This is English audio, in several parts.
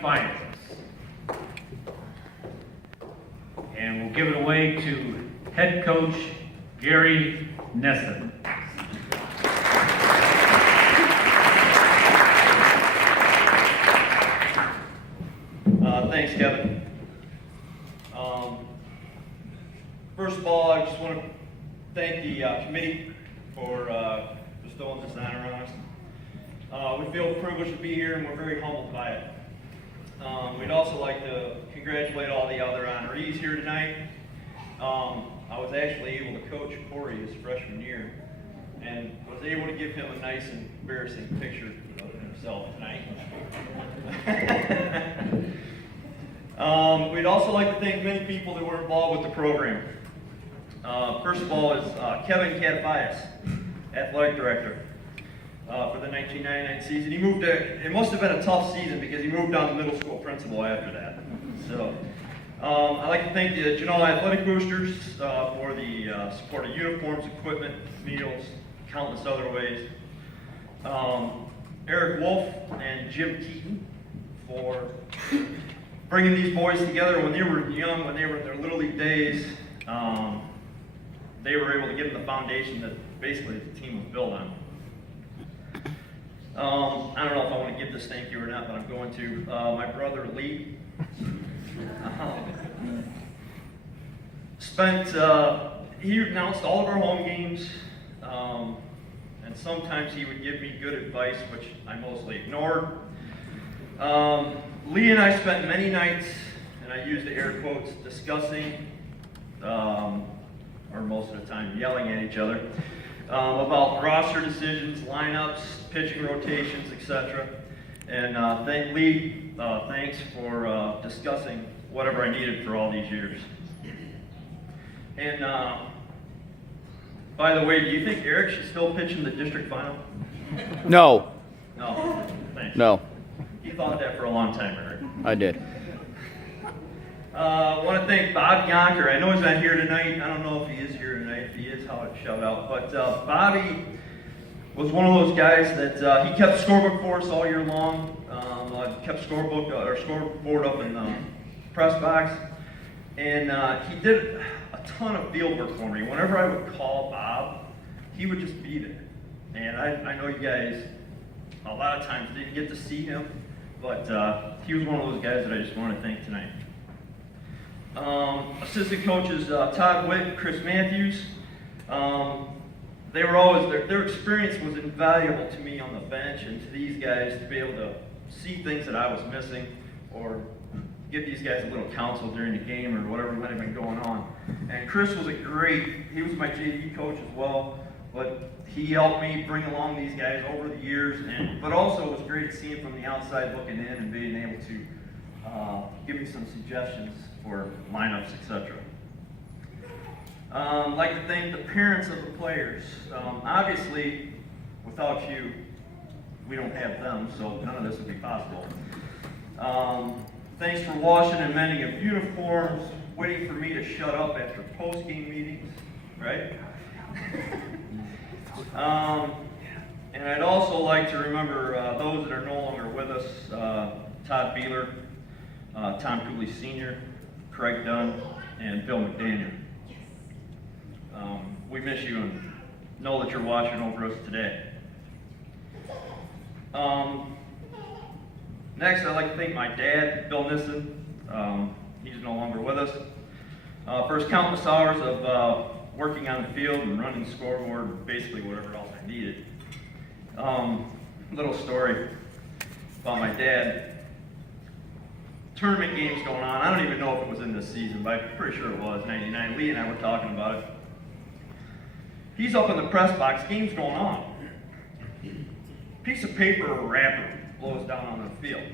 Finances. And we'll give it away to head coach Gary Nesson. Thanks, Kevin. First of all, I just want to thank the committee for bestowing this honor on us. We feel privileged to be here, and we're very humbled by it. We'd also like to congratulate all the other honorees here tonight. I was actually able to coach Corey his freshman year, and was able to give him a nice and embarrassing picture of himself tonight. We'd also like to thank many people that were involved with the program. First of all is Kevin Cataphias, athletic director for the 1999 season. He moved it must have been a tough season because he moved on to middle school principal after that. So I'd like to thank the Genoa Athletic Boosters for the support of uniforms, equipment, meals, countless other ways. Eric Wolf and Jim Keaton for bringing these boys together when they were young, when they were in their Little League days. They were able to give them the foundation that basically the team was built on. I don't know if I want to give this thank you or not, but I'm going to. My brother Lee he announced all of our home games, and sometimes he would give me good advice, which I mostly ignored. Lee and I spent many nights, and I use the air quotes, discussing, or most of the time yelling at each other, about roster decisions, lineups, pitching rotations, etc. And thank Lee, thanks for discussing whatever I needed for all these years. And by the way, do you think Eric should still pitch in the district final? No. No. Thanks. No. You thought that for a long time, Eric. I did. I want to thank Bob Yonker. I know he's not here tonight. I don't know if he is here tonight. If he is, I'll shout out. But Bobby was one of those guys that he kept scorebook for us all year long. Kept scoreboard up in the press box, and he did a ton of field work for me. Whenever I would call Bob, he would just be there. And I know you guys a lot of times didn't get to see him, but he was one of those guys that I just want to thank tonight. Assistant coaches Todd Witt and Chris Matthews. They were always their experience was invaluable to me on the bench and to these guys to be able to see things that I was missing or give these guys a little counsel during the game or whatever might have been going on. And Chris was he was my JV coach as well, but he helped me bring along these guys over the years, but also it was great to see him from the outside looking in and being able to give me some suggestions for lineups, etc. I'd like to thank the parents of the players. Obviously, without you, we don't have them, so none of this would be possible. Thanks for washing and mending of uniforms, waiting for me to shut up after post-game meetings, right? And I'd also like to remember those that are no longer with us, Todd Beeler, Tom Cooley Sr., Craig Dunn, and Bill McDaniel. We miss you and know that you're watching over us today. Next, I'd like to thank my dad, Bill Nissen. He's no longer with us. For his countless hours of working on the field and running the scoreboard, basically whatever else I needed. Little story about my dad. Tournament games going on. I don't even know if it was in this season, but I'm pretty sure it was, 99. Lee and I were talking about it. He's up in the press box, game's going on. Piece of paper or wrapper blows down on the field.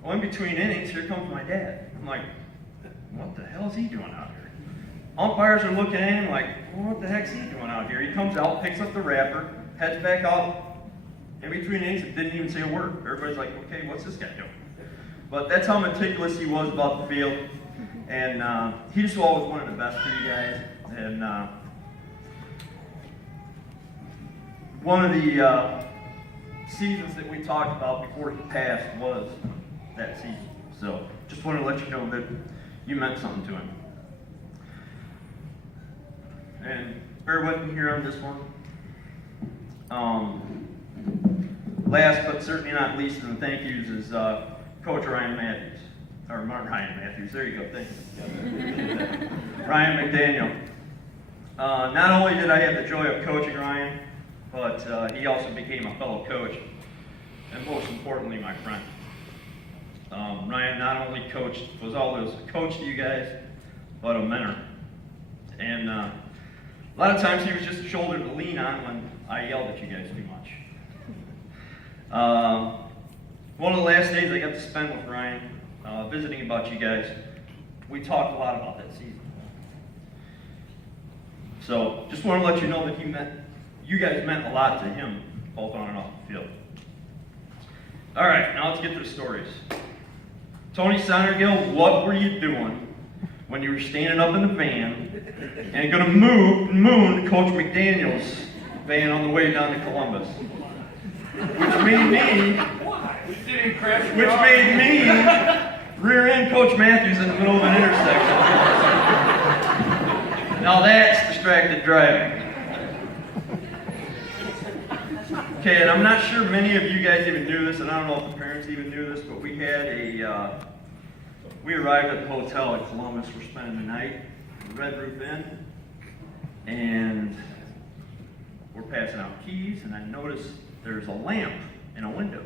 Well, in between innings, here comes my dad. I'm like, what the hell is he doing out here? Umpires are looking at him like, well, what the heck's he doing out here? He comes out, picks up the wrapper, heads back out. In between innings, it didn't even say a word. Everybody's like, okay, what's this guy doing? But that's how meticulous he was about the field. And he just always wanted the best for you guys. And one of the seasons that we talked about before he passed was that season. So just wanted to let you know that you meant something to him. And bear with me here on this one. Last but certainly not least in the thank yous is Coach Ryan Matthews. Or Ryan Matthews, there you go, thank you. Ryan McDaniel. Not only did I have the joy of coaching Ryan, but he also became a fellow coach, and most importantly, my friend. Ryan not only was always a coach to you guys, but a mentor. And a lot of times he was just a shoulder to lean on when I yelled at you guys too much. One of the last days I got to spend with Ryan, visiting about you guys, we talked a lot about that season. So just want to let you know that you guys meant a lot to him, both on and off the field. All right, now let's get to the stories. Tony Sonnergill, what were you doing when you were standing up in the van and going to moon Coach McDaniel's van on the way down to Columbus? Which made me rear end Coach Matthews in the middle of an intersection. Now that's distracted driving. Okay, and I'm not sure many of you guys even knew this, and I don't know if the parents even knew this, but we arrived at the hotel in Columbus. We're spending the night in the Red Roof Inn, and we're passing out keys, and I noticed there's a lamp in a window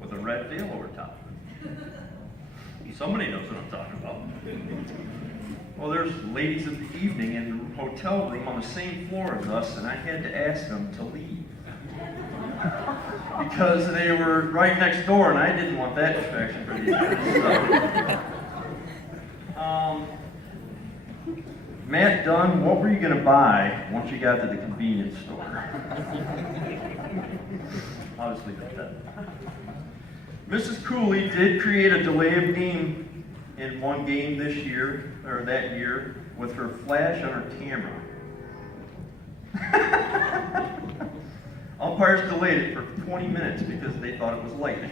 with a red veil over top. Somebody knows what I'm talking about. Well, there's ladies of the evening in the hotel room on the same floor as us, and I had to ask them to leave. Because they were right next door, and I didn't want that distraction for these guys. So, Matt Dunn, what were you going to buy once you got to the convenience store? I'll just leave it at that. Mrs. Cooley did create a delay of game in one game this year, or that year, with her flash on her camera. Umpires delayed it for 20 minutes because they thought it was lightning.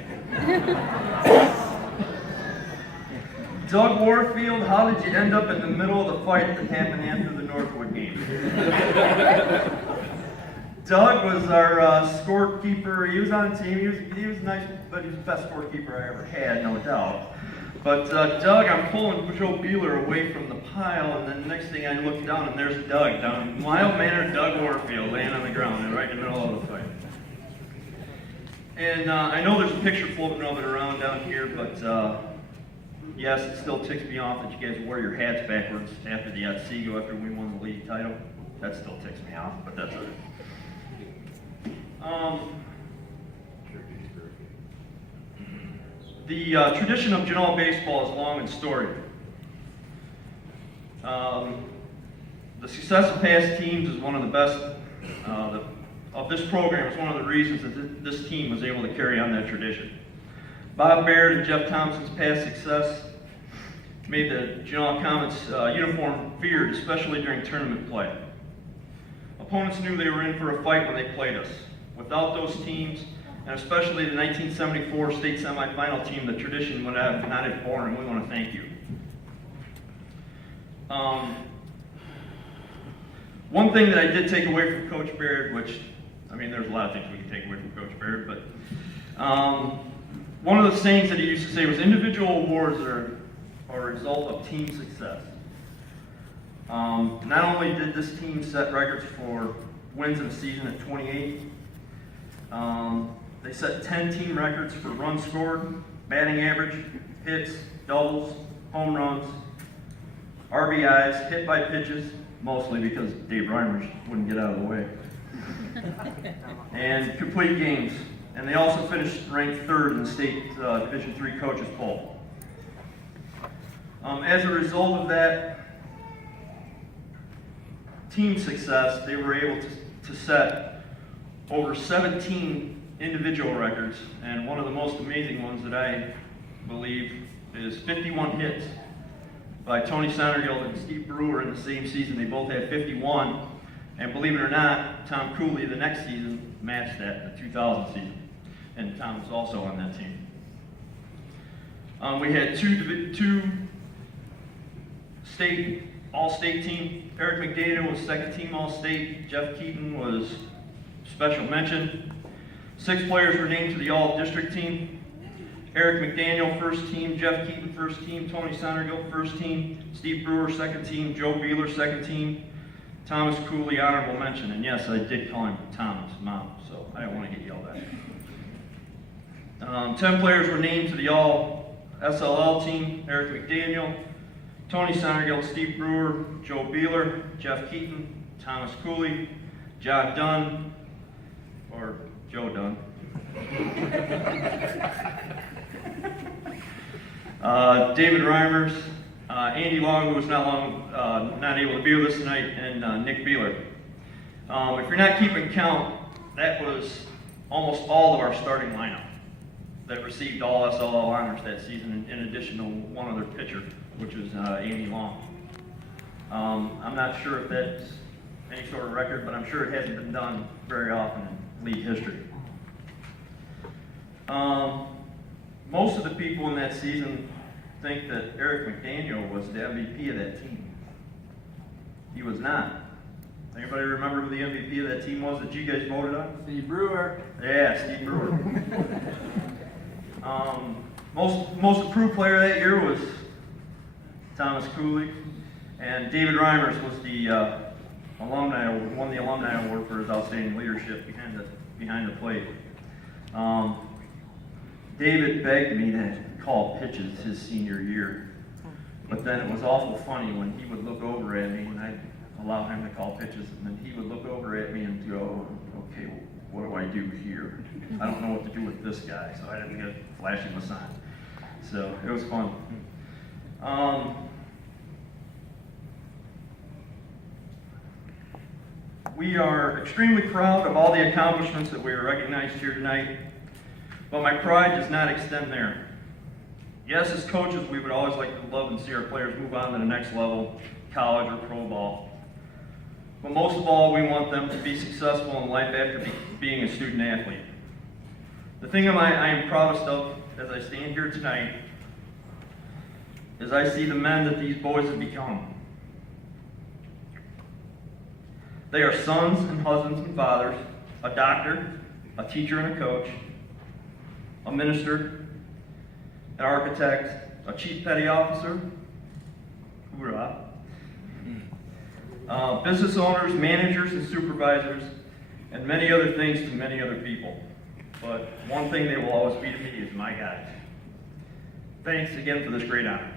Doug Warfield, how did you end up in the middle of the fight that happened after the Northwood game? Doug was our scorekeeper. He was on the team. He was nice, but he was the best scorekeeper I ever had, no doubt. But Doug, I'm pulling Joe Beeler away from the pile, and then the next thing I look down, and there's Doug, mild-mannered Doug Warfield laying on the ground and right in the middle of the fight. And I know there's a picture floating around down here, but yes, it still ticks me off that you guys wore your hats backwards after the Otsego after we won the league title. That still ticks me off, but that's all right. The tradition of Genoa baseball is long and storied. The success of past teams is one of the best of this program. Is one of the reasons that this team was able to carry on that tradition. Bob Baird and Jeff Thompson's past success made the Genoa Comets uniform feared, especially during tournament play. Opponents knew they were in for a fight when they played us. Without those teams, and especially the 1974 state semifinal team, the tradition would have not have born, and we want to thank you. One thing that I did take away from Coach Baird, which, I mean, there's a lot of things we can take away from Coach Baird, but one of the sayings that he used to say was individual awards are a result of team success. Not only did this team set records for wins in a season at 28, they set 10 team records for runs scored, batting average, hits, doubles, home runs, RBIs, hit by pitches, mostly because Dave Reimers wouldn't get out of the way, and complete games. And they also finished ranked third in the state Division III coaches poll. As a result of that team success, they were able to set over 17 individual records, and one of the most amazing ones that I believe is 51 hits by Tony Sonnergill and Steve Brewer in the same season. They both had 51, And believe it or not, Tom Cooley the next season matched that, the 2000 season. And Tom was also on that team. We had two state, all-state team. Eric McDaniel was second team all-state. Jeff Keaton was special mention. 6 players were named to the all-district team. Eric McDaniel, first team. Jeff Keaton, first team. Tony Sonnergill, first team. Steve Brewer, second team. Joe Beeler, second team. Thomas Cooley, honorable mention. And yes, I did call him Thomas, Mom, so I don't want to get yelled at. 10 players were named to the all-SLL team. Eric McDaniel, Tony Sonnergill, Steve Brewer, Joe Beeler, Jeff Keaton, Thomas Cooley, John Dunn, or Joe Dunn. David Reimers, Andy Long, who was not able to be with us tonight, and Nick Beeler. If you're not keeping count, that was almost all of our starting lineup that received all SLL honors that season, in addition to one other pitcher, which was Andy Long. I'm not sure if that's any sort of record, but I'm sure it hasn't been done very often in league history. Most of the people in that season think that Eric McDaniel was the MVP of that team. He was not. Anybody remember who the MVP of that team was that you guys voted on? Steve Brewer. Yeah, Steve Brewer. Most improved player that year was Thomas Cooley, and David Reimers was the won the alumni award for his outstanding leadership behind the plate. David begged me to call pitches his senior year, but then it was awful funny when he would look over at me and I'd allow him to call pitches, and then he would look over at me and go, okay, what do I do here? I don't know what to do with this guy, so I didn't get flashing the sign. So it was fun. We are extremely proud of all the accomplishments that we are recognized here tonight, but my pride does not extend there. Yes, as coaches, we would always like to love and see our players move on to the next level, college or pro ball. But most of all, we want them to be successful in life after being a student athlete. The thing I am proudest of as I stand here tonight is I see the men that these boys have become. They are sons and husbands and fathers, a doctor, a teacher and a coach, a minister, an architect, a chief petty officer, hoorah, business owners, managers, and supervisors, and many other things to many other people. But one thing they will always be to me is my guys. Thanks again for this great honor.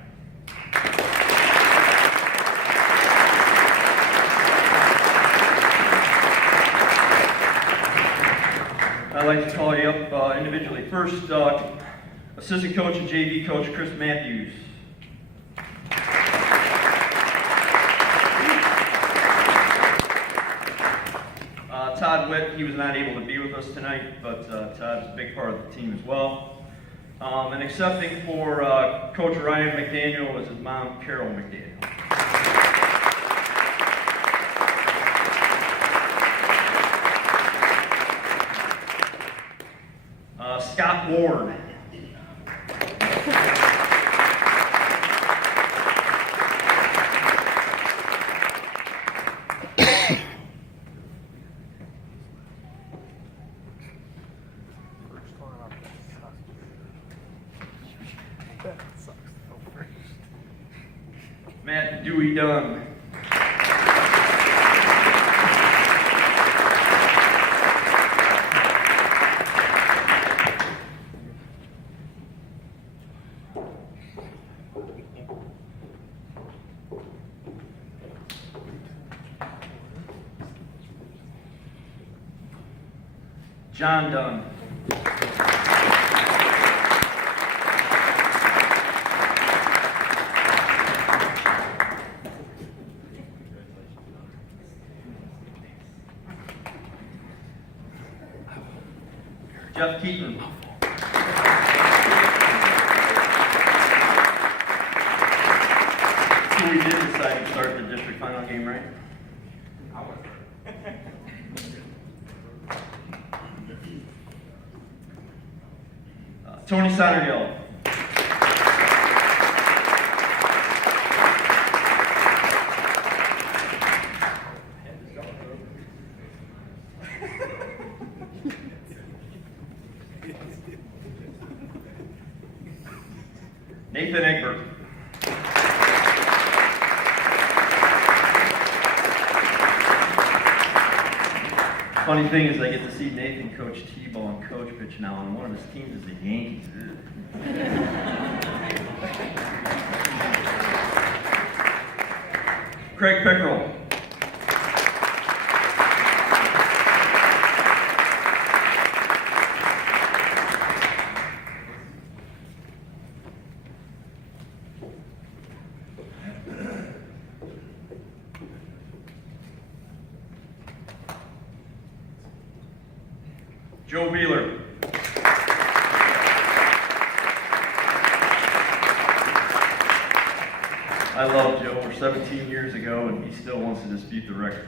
I'd like to call you up individually. First, assistant coach and JV coach Chris Matthews. Todd Witt, he was not able to be with us tonight, but Todd's a big part of the team as well. And accepting for Coach Ryan McDaniel was his mom, Carol McDaniel. Scott Ward. Matt Dewey Dunn. John Dunn. Jeff Keaton. So we did decide to start the district final game, right? I was there. East Honor Guild. Nathan Egbert. Funny thing is I get to see Nathan coach T-ball and coach pitch now, and one of his teams is the Yankees. Craig Pickrell. Joe Beeler. I love Joe. We're 17 years ago, and he still wants to dispute the record.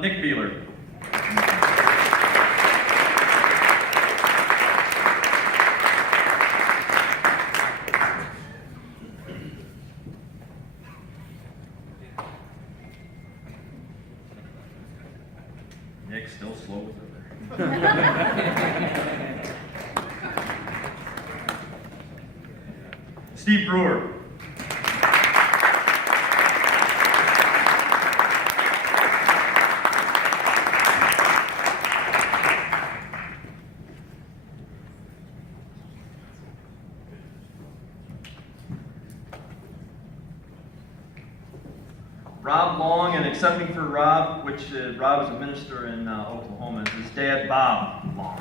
Nick Beeler. Nick's still slow with it there. Steve Brewer. Rob Long, and accepting for Rob, which Rob is a minister in Oklahoma, is his dad, Bob Long.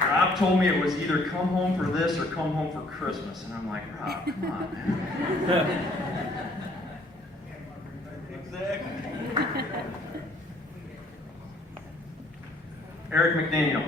Rob told me it was either come home for this or come home for Christmas, and I'm like, Rob, come on, man. Exactly. Eric McDaniel.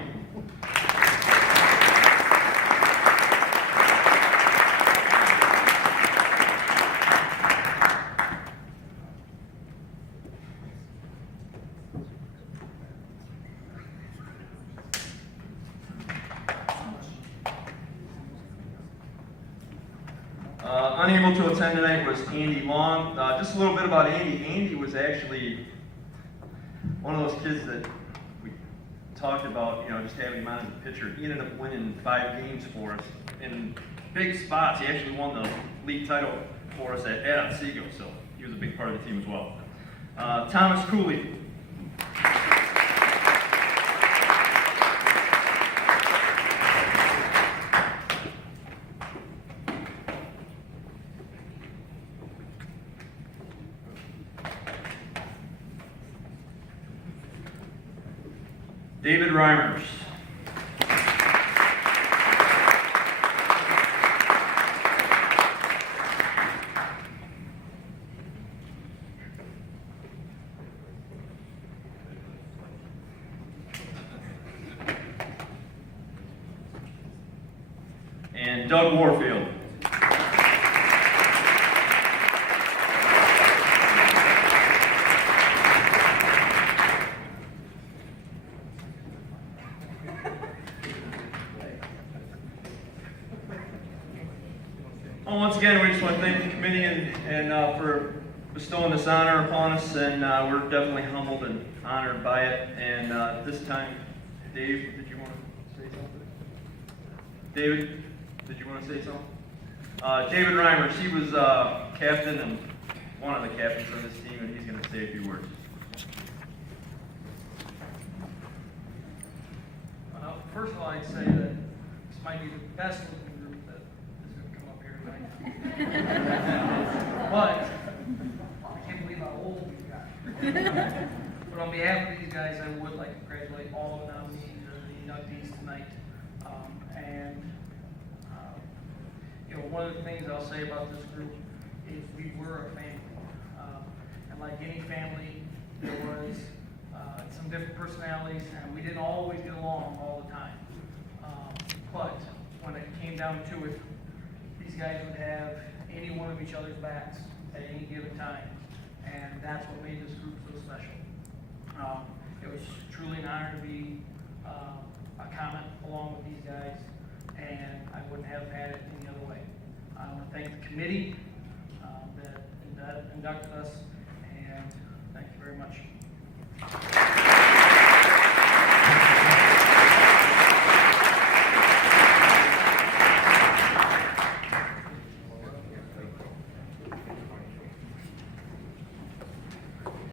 Unable to attend tonight was Andy Long. Just a little bit about Andy. Andy was actually one of those kids that we talked about, just having him on as a pitcher. He ended up winning 5 games for us in big spots. He actually won the league title for us at Otsego, so he was a big part of the team as well. Thomas Cooley. David Reimers. And Doug Warfield. Well, once again, we just want to thank the committee and for bestowing this honor upon us, and we're definitely humbled and honored by it. And this time, Dave, did you want to say something? David, did you want to say something? David Reimers, he was captain and one of the captains of this team, and he's going to say a few words. First of all, I'd say that this might be the best looking group that is going to come up here tonight. But I can't believe how old we've got. But on behalf of these guys, I would like to congratulate all of the nominees or the inductees tonight. One of the things I'll say about this group is we were a family. And like any family, there was some different personalities, and we didn't always get along all the time. But when it came down to it, these guys would have any one of each other's backs at any given time, and that's what made this group so special. It was truly an honor to be a comment along with these guys, and I wouldn't have had it any other way. I want to thank the committee that inducted us, and thank you very much.